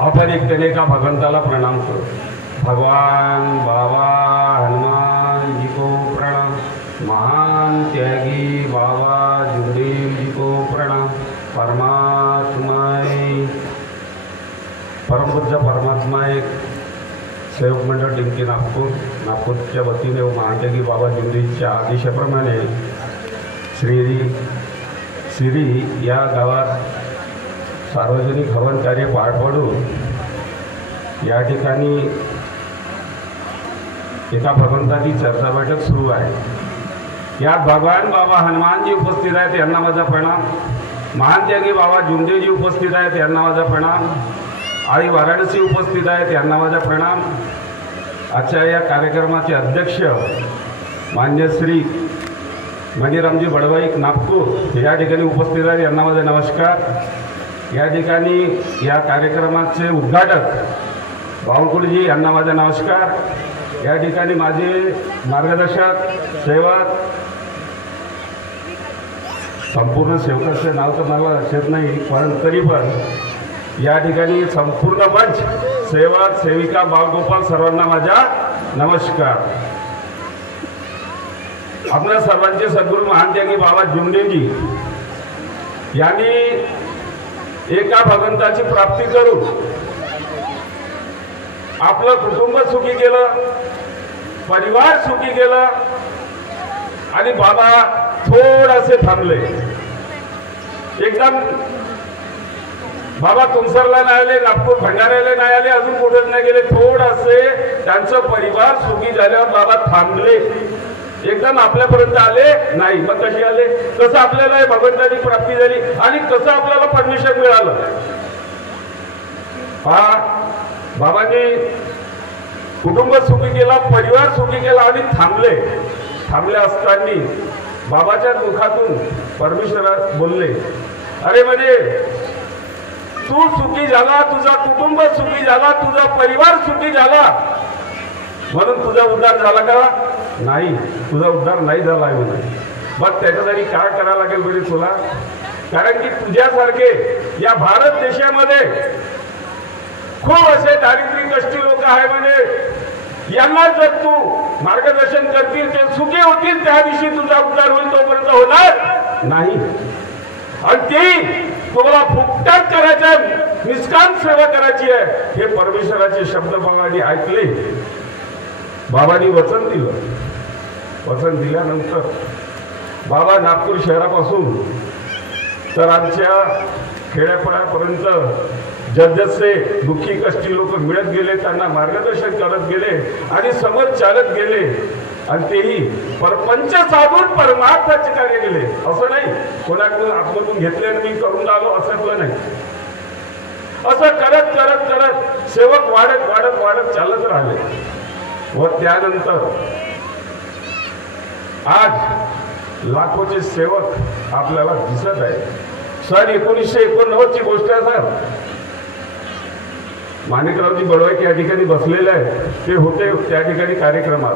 आपण एकट्याने एका भगवंताला प्रणाम करू। भगवान बाबा हनुमान जी को प्रणाम, महान त्यागी बाबा जुगदेव जी को प्रणाम। परमात्मा परमपूज्य परमात्मा एक सेवक मंडळ डिंकी नागपूरच्या वतीने व महात्यागी बाबा जुगदेवच्या आदेशाप्रमाणे श्री या गावात सार्वजनिक हवन कार्य पार पाडून या ठिकाणी एका भगवंताची चर्चा बैठक सुरू आहे। यात भगवान बाबा हनुमानजी उपस्थित आहेत, यांना माझा प्रणाम। महान त्यागी बाबा जुमदेवजी उपस्थित आहेत, यांना माझा प्रणाम। आई वाराणसी उपस्थित आहेत, यांना माझा प्रणाम। आजच्या या कार्यक्रमाचे अध्यक्ष मान्य श्री मणिरामजी बडवाईक नागपूर या ठिकाणी उपस्थित आहेत, यांना माझा नमस्कार। या ठिकाणी या कार्यक्रमाचे उद्घाटक बावनकुळेजी यांना माझा नमस्कार। या ठिकाणी माझे मार्गदर्शक सेवक, संपूर्ण सेवकाचे नाव तर मला लक्षात नाही, पण तरी पण या ठिकाणी संपूर्ण मंच सेवक सेविका बाळगोपाल सर्वांना माझा नमस्कार। आपल्या सर्वांचे सद्गुरू महान त्यागी बाबा जुमदेवजी यांनी एका भगवंताची प्राप्ती करून आपलं कुटुंब सुखी केलं, परिवार सुखी केलं आणि बाबा थोडेसे थांबले। एकदम बाबा तुमसरला नाही आले, नागपूर भंडाऱ्याला नाही आले, अजून कुठेच नाही गेले, थोडेसे त्यांचं परिवार सुखी झाल्यावर बाबा थांबले, एकदम आपल्यापर्यंत आले नाही। मग कशी आले, कसं आपल्याला भगवंताची प्राप्ती झाली आणि कसं आपल्याला परमिशन मिळालं। बाबांनी कुटुंब सुखी केला, परिवार सुखी केला आणि थांबले असताना बाबाच्या मुखातून परमेश्वर बोलले, अरे म्हणे तू सुखी झाला, तुझा कुटुंब सुखी झाला, तुझा परिवार सुखी झाला म्हणून तुझा उद्धार झाला का? नाही, तुझा उद्धार नाही झाला आहे म्हणे। मग त्याच्यासाठी काय करायला लागेल म्हणजे तुला, कारण की तुझ्यासारखे या भारत देशामध्ये खूप असे दारिद्र्य कष्टी लोक आहे म्हणे, यांना जर तू मार्गदर्शन करतील ते सुखी होतील, त्या दिवशी तुझा उद्धार होईल, तोपर्यंत होणार नाही। आणि ते तुम्हाला फुकटात करायचं, निष्काम सेवा करायची आहे, हे परमेश्वराचे शब्द बाबांनी ऐकले। बाबांनी वचन दिलं, वचन दिल्यानंतर बाबा नागपूर शहरापासून तर आमच्या खेड्यापाड्यापर्यंत जसजसे दुःखी कष्टी लोक मिळत गेले, त्यांना मार्गदर्शन करत गेले आणि समोर चालत गेले आणि तेही परपंच साधून परमार्थाचे कार्य केले। असं नाही कोणाकडून आत्मतून घेतले आणि मी करून आलो असं नाही, असं करत करत करत सेवक वाढत वाढत वाढत चालत राहिले। व त्यानंतर आज लाखोचे सेवक आपल्याला दिसत आहे। सन 1989 ची गोष्ट आहे सर, माणिकरावजी बडवाईक या ठिकाणी बसलेले आहे, ते होते त्या ठिकाणी कार्यक्रमात।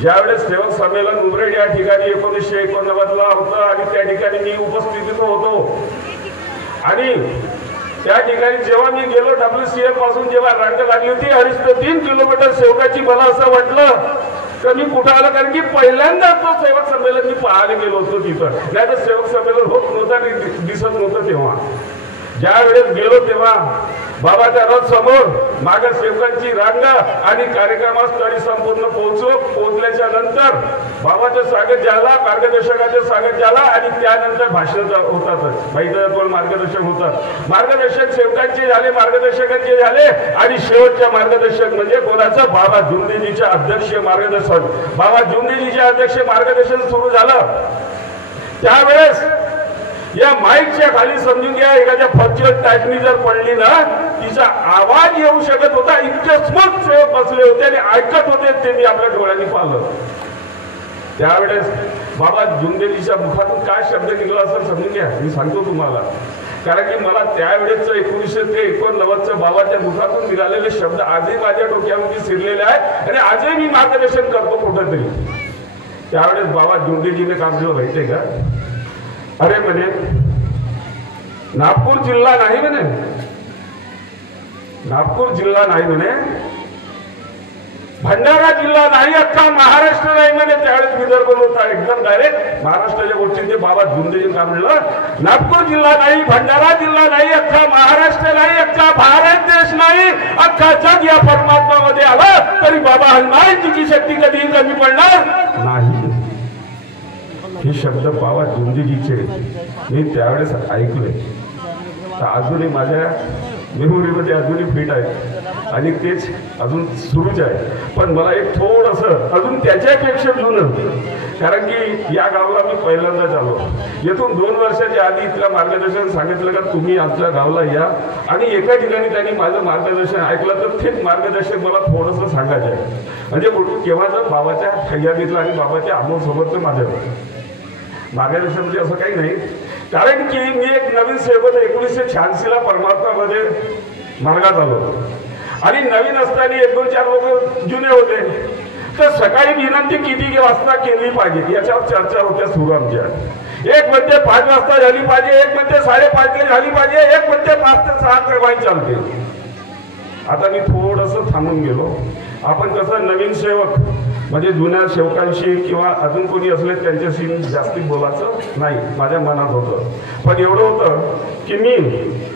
ज्यावेळेस सेवक संमेलन उमरेड या ठिकाणी 1989ला होतं आणि त्या ठिकाणी मी उपस्थितीत होतो आणि त्या ठिकाणी जेव्हा मी गेलो WCL पासून जेव्हा रांग लागली होती हरीश 3 किलोमीटर सेवकाची, मला असं वाटलं तर मी कुठं आलं, कारण की पहिल्यांदा तो सेवक संमेलन मी पाहायला गेलो होतो तिथं, नाही तर सेवक संमेलन होत नव्हतं, दिसत नव्हतं। तेव्हा ज्या वेळेस गेलो तेव्हा बाबाच्या रथ समोर मागे सेवकांची रांग आणि कार्यक्रमस्थळी संपूर्ण पोहोचल्याच्या नंतर बाबाचं स्वागत झाला, मार्गदर्शकाचं स्वागत झाला आणि त्यानंतर भाषण होतातच, माहिती मार्गदर्शक होतात। मार्गदर्शक सेवकांचे झाले, मार्गदर्शकांचे झाले आणि शेवटच्या मार्गदर्शक म्हणजे कोणाचं, बाबा जुमदेवजीचे अध्यक्ष मार्गदर्शन। बाबा जुमदेवजीचे अध्यक्ष मार्गदर्शन सुरू झालं त्यावेळेस या माईकच्या खाली समजून घ्या, एखाद्या फर्च्युअल टाईटनी जर पडली ना तिचा आवाज येऊ शकत होता, इतके स्मूथ सेवक बसले होते आणि ऐकत होते, ते मी आपल्या डोळ्यांनी पाहिलं। त्यावेळेस बाबा जुमदेवजीच्या मुखातून काय शब्द निघाला असेल समजून घ्या, मी सांगतो तुम्हाला, कारण की मला त्यावेळेस 1989 बाबाच्या मुखातून निघालेले शब्द आजही माझ्या डोक्यामध्ये शिरलेले आहेत आणि आजही मी मार्गदर्शन करतो कुठेतरी। त्यावेळेस बाबा जुमदेवजीने काम केलं माहितीये का, अरे म्हणे नागपूर जिल्हा नाही म्हणे, नागपूर जिल्हा नाही म्हणे, भंडारा जिल्हा नाही, अख्खा महाराष्ट्र नाही म्हणे. त्यावेळेस विदर्भ होता एकदम डायरेक्ट महाराष्ट्राच्या गोष्टी ते बाबा झुंदेजी का म्हणलं, नागपूर जिल्हा नाही, भंडारा जिल्हा नाही, अख्खा महाराष्ट्र नाही, अख्खा भारत देश नाही, अख्खा जग या परमात्मामध्ये आलं तरी बाबा हनुमानजीची शक्ती कधीही कमी पडणार नाही. हे शब्द बाबा झुंदेजीचे मी त्यावेळेस ऐकले, तर अजूनही माझ्या मेमोरीमध्ये अजूनही फिट आहे आणि तेच अजून सुरूच आहे. पण मला एक थोडंसं अजून त्याच्यापेक्षा जुनं, कारण की या गावाला मी पहिल्यांदाच आलो. येथून 2 वर्षाच्या आधी इथलं मार्गदर्शन सांगितलं का तुम्ही आमच्या गावाला या, आणि एका ठिकाणी त्यांनी माझं मार्गदर्शन ऐकलं तर तेच मार्गदर्शन मला थोडंसं सांगायचं आहे. म्हणजे केव्हाच बाबाच्या खैयाबीतलं आणि बाबाच्या अमोलसोबतचं माझं मार्गदर्शन म्हणजे असं काही नाही. कारण की मी एक नवीन सेवक 1986ला परमात्मामध्ये मार्गात आलो आणि नवीन असताना 1-2-4 लोक जुने होते. तर सकाळी विनंती किती वाजता केली पाहिजे याच्यावर चर्चा होत्या सुरू आमच्या. एक म्हणते 5 वाजता झाली पाहिजे, एक म्हणते 5:30 झाली पाहिजे, एक म्हणते 5 ते 6 केव्हाही चालते. आता मी थोडंसं थांबून गेलो. आपण कसं नवीन सेवक म्हणजे जुन्या सेवकांशी किंवा अजून कोणी असले त्यांच्याशी जास्ती बोलायचं नाही माझ्या मनात होतं. पण एवढं होतं की मी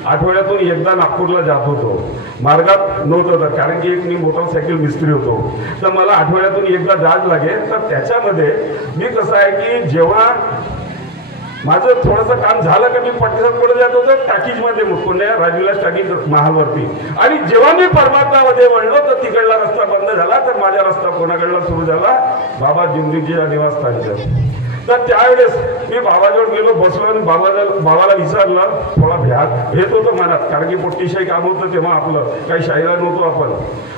आठवड्यातून एकदा नागपूरला जात होतो. मार्गात नव्हतं कारण की एक मी मोटरसायकल मिस्त्री होतो, तर मला आठवड्यातून एकदा जायला लागेल. तर त्याच्यामध्ये मी कसं आहे की जेव्हा माझं थोडंसं काम झालं का मी पटकन पुढे जात होतो टाकीजमध्ये, पुण्या राजविलास टाकीज महालवरती. आणि जेव्हा मी परमात्मामध्ये वळलो तर तिकडला रस्ता बंद झाला, तर माझा रस्ता कोणाकडला सुरू झाला, बाबा झुंदेजीच्या निवासस्थानच्या. तर त्यावेळेस मी बाबाजवळ गेलो, बसलो आणि बाबाला विचारलं. थोडा भेद होतं मनात, कारण की पोट्टीशाही काम होतं तेव्हा आपलं, काही शाहीला नव्हतो आपण.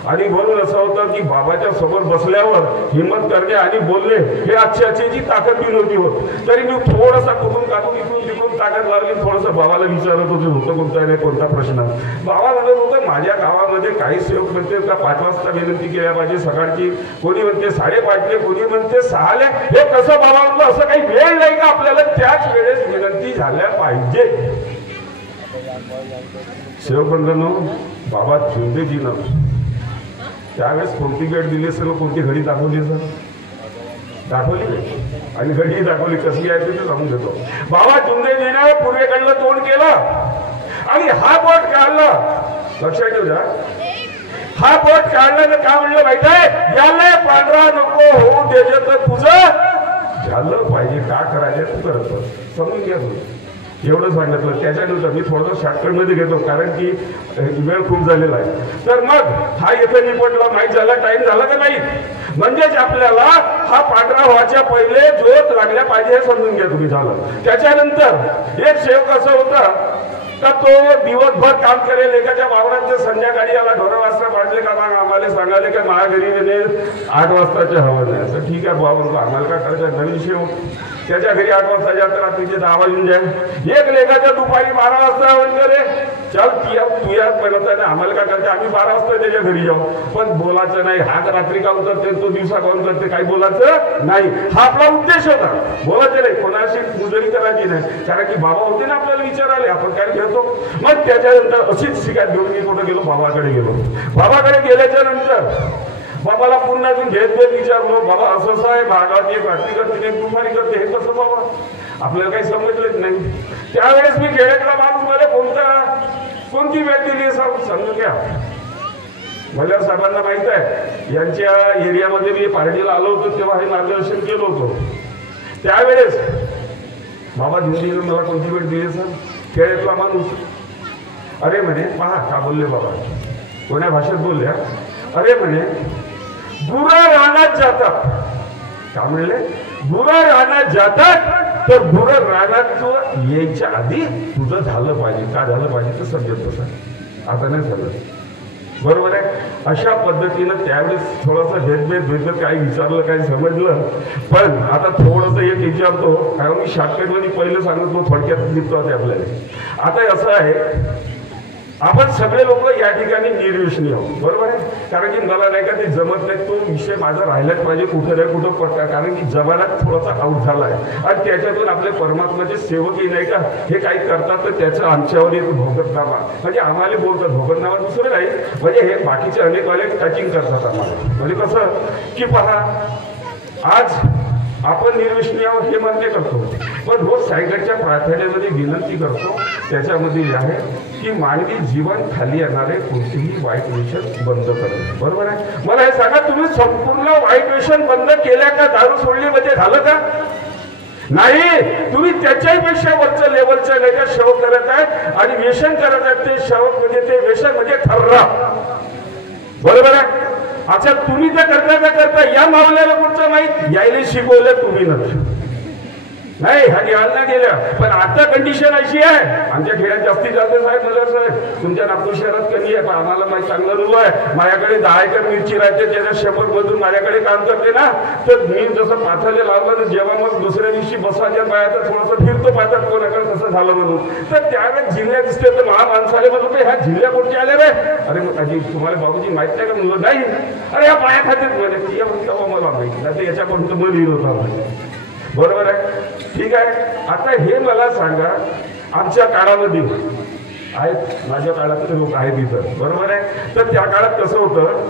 आणि म्हणून असं होतं की बाबाच्या समोर बसल्यावर हिंमत करणे आणि बोलणे हे आजची ताकद बी नव्हती होत. तरी मी थोडासा कुठून काढून इकडून तिकडून ताकद लागली. थोडंसं बाबाला विचारत होतं कोणता नाही कोणता प्रश्न. बाबा म्हणत होतं माझ्या गावामध्ये काही सेवक म्हणते का 5 वाजता विनंती केल्या पाहिजे सकाळची, कोणी म्हणते 5:30, कोणी म्हणते 6. हे कसं बाबा म्हणतो, असं काही वेळ नाही का आपल्याला त्याच वेळेस विनंती झाल्या पाहिजे. सेवकांनो, बाबा झुंदेजीनं त्यावेळेस कोणती वेळ दिली असेल, कोणती घडी दाखवली असेल, दाखवली आणि घडी दाखवली कशी आहे ते सांगून देतो. बाबा झुंदेजीने पूर्वेकडलं तोंड केलं आणि हा बोट काढला. लक्षात ठेव जा, हा बोट काढल्यानं काय म्हणलं माहिती आहे, याला पांढरा नको होऊ द्यायचं तर तुझं झालं पाहिजे. का करायचं तू करत समजून घ्या तुम्ही. एवढं सांगितलं. त्याच्यानंतर मी थोडंसं शॉर्टकटमध्ये घेतो कारण की वेळ खूप झालेला आहे. तर मग हा इथं निपटला, माहीत झाला, टाइम झाला का नाही, म्हणजेच आपल्याला हा पांढरा व्हायच्या पहिले ज्योत लागल्या पाहिजे हे समजून घ्या तुम्ही. झालं. त्याच्यानंतर एक सेवक असं होता का तो दिवसभर काम करेल, एकाच्या वावरात संध्याकाळी याला ढोरं वाजता पाडले का मग आम्हाला सांगायला की माझ्या घरी येणे 8 वाजताचे हवं नाही. तर ठीक आहे बाबा, आम्हाला काय करायचं, नवीन सेवक त्याच्या घरी 8 वाजता जात, रात्रीचे 10 वाजून जाईल. एक लेखाच्या दुपारी 12 वाजता हवं करे, चल तू या म्हणत आहे, आम्हाला काय करायचं, आम्ही 12 वाजता त्याच्या घरी जाऊ. पण बोलायचं नाही, हा रात्री काम करते तो दिवसा काम करते, काही बोलायचं नाही. हा आपला उद्देश होता, बोलायचं नाही, कोणाशी मुजरी करायची नाही. कारण की बाबा होते ना आपल्याला विचारायला, आपण काय घेतो. मग त्याच्यानंतर अशीच शिकायत घेऊन मी कुठं गेलो, बाबाकडे गेलो. बाबाकडे गेल्याच्या नंतर बाबाला पुन्हा अजून घेत विचारलो, बाबा असं असं आहे, भागात एक रात्री करते एक दुपारी करते, हे कसं बाबा आपल्याला काही समजलंच नाही. त्यावेळेस मी खेड्यातला माणूस, मला कोणती वेळ दिली समजून घ्या. मल्हार साहेबांना माहित आहे, यांच्या एरियामध्ये मी पार्टीला आलो होतो तेव्हा हे मार्गदर्शन केलं होतं. त्यावेळेस बाबा झुंदेजीने मला कोणती वेळ दिली सर, खेड्यातला माणूस. अरे म्हणे, पहा का बोलले बाबा, कोण्या भाषेत बोलल्या. अरे म्हणे, गुरं रानात जातात. का म्हणले, गुरं रानात जातात तर गुरं रानात यायच्या आधी तुझं झालं पाहिजे. का झालं पाहिजे तर समजत होतं, आता नाही झालं. बरोबर आहे. अशा पद्धतीनं त्यावेळेस थोडासा भेदभेद काही विचारलं, काही समजलं. पण आता थोडंसं एक विचारतो, कारण मी शॉर्टकटमध्ये पहिलं सांगतो, थोडक्यात निघतो आपल्याला. आता असं आहे आपण सगळे लोक या ठिकाणी निर्व्यसनी आहोत, बरोबर आहे. कारण की मला नाही का ते जमत नाही, तो विषय माझा राहिलाच पाहिजे कुठं नाही कुठं पडता. कारण की जमानात थोडासा आऊट झाला आहे आणि त्याच्यातून आपले परमात्माचे सेवकही नाही का हे काही करतात तर त्याचं आमच्यावर एक भोगतनामा म्हणजे आम्हाला बोलतात. भोगतनामा दुसरं नाही म्हणजे हे बाकीचे अनेकवाले टचिंग करतात आम्हाला. म्हणजे कसं की पहा, आज आपण निर्व्यसनी आहोत हे मान्य करतो, पण रोज सायकलच्या प्रार्थनेमध्ये विनंती करतो त्याच्यामध्ये आहे की मानवी जीवन खाली येणारे कोणतेही वाईट व्यसन बंद करणे, बरोबर आहे. मला हे सांगा, तुम्ही संपूर्ण वाईट व्यसन बंद केल्या का? दारू सोडली म्हणजे झालं का? नाही, तुम्ही त्याच्याही पेक्षा वरच्या लेवलच्या नाही का शव करत आहेत आणि व्यसन करत आहेत. ते शव म्हणजे ते व्यसन म्हणजे ठर्रा, बरोबर आहे. अच्छा, तुम्ही तर करता या मावल्याला कुठचं माहीत, यायला शिकवलं तुम्ही नाही, ह्या घ्यायला गेल्या. पण आता कंडिशन अशी आहे, आमच्या खेड्यात जास्तीत जास्त साहेब नजर साहेब, तुमच्या नागपूर शहरात कमी आहे, पण आम्हाला माहिती चांगलं अनुभव आहे. माझ्याकडे 10 एकर मिरची राहते, त्याच्या 100 मधून माझ्याकडे काम करते ना, तर मी जसं पाथाले लावलं तर जेव्हा मग दुसऱ्या दिवशी बसाच्या पाया तर थोडंसं फिरतो पाहतात कोणाकडे कसं झालं म्हणून, तर त्यावेळेस जिल्ह्या दिसते तर माणसाले म्हणतो ह्या जिल्ह्या कुठचे आले रे? अरे आजी तुम्हाला बाबूजी माहित नाही का? म्हणलं नाही. अरे ह्या पाया खात्यात म्हणे, मला माहिती नाही, तर याच्यापर्यंत मन येत होता, बरोबर आहे. ठीक आहे. आता हे मला सांगा, आमच्या काळामध्ये आहेत, माझ्या काळात लोक आहेत इथं, बरोबर आहे. तर त्या काळात कसं होतं,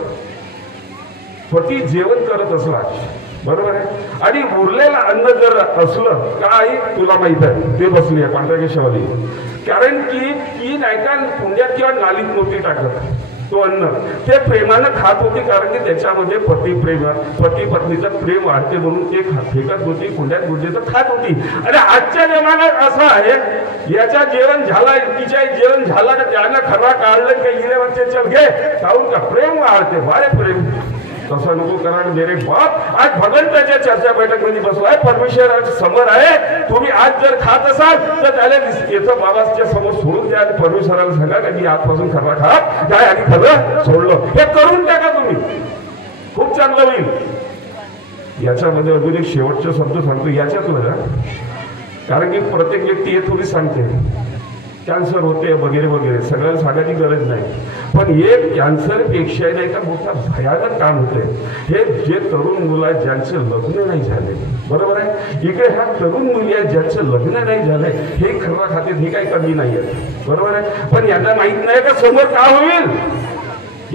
पती जेवण करत असला, बरोबर आहे, आणि उरलेलं अन्न जर असलं काय तुला माहित आहे, ते बसली आहे पांढऱ्या केशवाली, कारण की ती नाही का पुण्यात किंवा नालीत नव्हती टाकत तो अन्न, ते प्रेमानं खात होती. कारण की त्याच्यामध्ये पती पत्नीचं प्रेम वाढते म्हणून ते फेकत होती, कुंड्यात गुंडे तर खात होती. आणि आजच्या जमान्यात असं आहे, याच्या जेवण झाला, तिच्या जेवण झाला का त्यानं खरा काढलं का हिरे वरचे चल घे खाऊन का प्रेम वाढते. बारे प्रेम तसं नको करा मेरे बाप. आज भगवंताच्या चर्चा बैठक मध्ये बसलाय, परमेश्वर समोर आहे. तुम्ही आज जर खात असाल तर त्याला येतं बाबाच्या समोर सोडून द्या आणि परमेश्वराला सांगा का मी आजपासून खरा खात काय आणि खरं सोडलं, हे करून टाका तुम्ही, खूप चांगलं होईल. याच्यामध्ये अजून एक शेवटचा शब्द सांगतो याच्यातलं, कारण की प्रत्येक व्यक्ती हे थोडी सांगते कॅन्सर होते वगैरे वगैरे, सगळ्याला सांगायची गरज नाही. पण एक कॅन्सरपेक्षा नाही का मोठा भयानक काम होते हे जे तरुण मुलं आहेत ज्यांचे लग्न नाही झाले, बरोबर आहे. इकडे ह्या तरुण मुली आहेत ज्यांचं लग्न नाही झालंय, हे खरं खाते हे काही कमी नाही आहे, बरोबर आहे. पण यांना माहित नाही का समोर का होईल,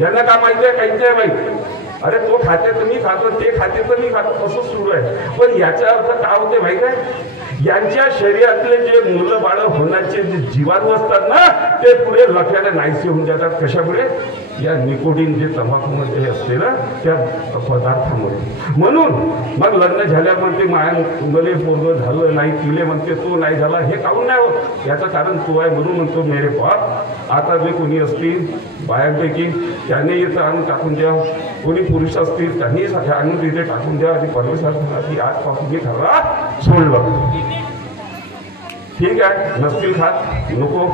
यांना का माहिती आहे, काहीच नाही माहित. अरे तो खाते तर मी खातो, ते खाते तर मी खातो, असं सुरू आहे. पण याचा अर्थ काय होते माहिती आहे, यांच्या शरीरातले जे मुलं बाळ होण्याचे जे जीवाणू असतात ना, ते पुढे लठ्याने नाहीसे होऊन जातात. कशामुळे? या निकोटीन जे तंबाखूमध्ये असते ना त्या पदार्थामुळे. म्हणून मग लग्न झाल्यावर म्हणते मले पोरगं झालं नाही, तिले म्हणते तो नाही झाला, हे काहून नाही होत, याचं कारण तो आहे. म्हणून म्हणतो मेरे बाप, आता जे कोणी असतील बायांपैकी त्याने येतं आणून टाकून द्या, कोणी पुरुष असतील त्यांनी आणून तिथे टाकून द्या आणि परमेश्वर आजपासून मी खरा सोडलं. ठीक आहे, नसतील खात नको,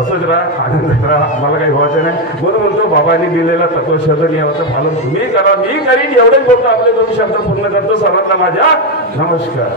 असंच राहा, आनंदात राहा, मला काही व्हायचं नाही. म्हणून म्हणतो बाबांनी दिलेला तत्वशोधन यावं पालन तुम्ही करा, मी करीन, एवढेच बोलतो. आपले 2 शब्द पूर्ण करतो. सर्वांना माझ्या नमस्कार.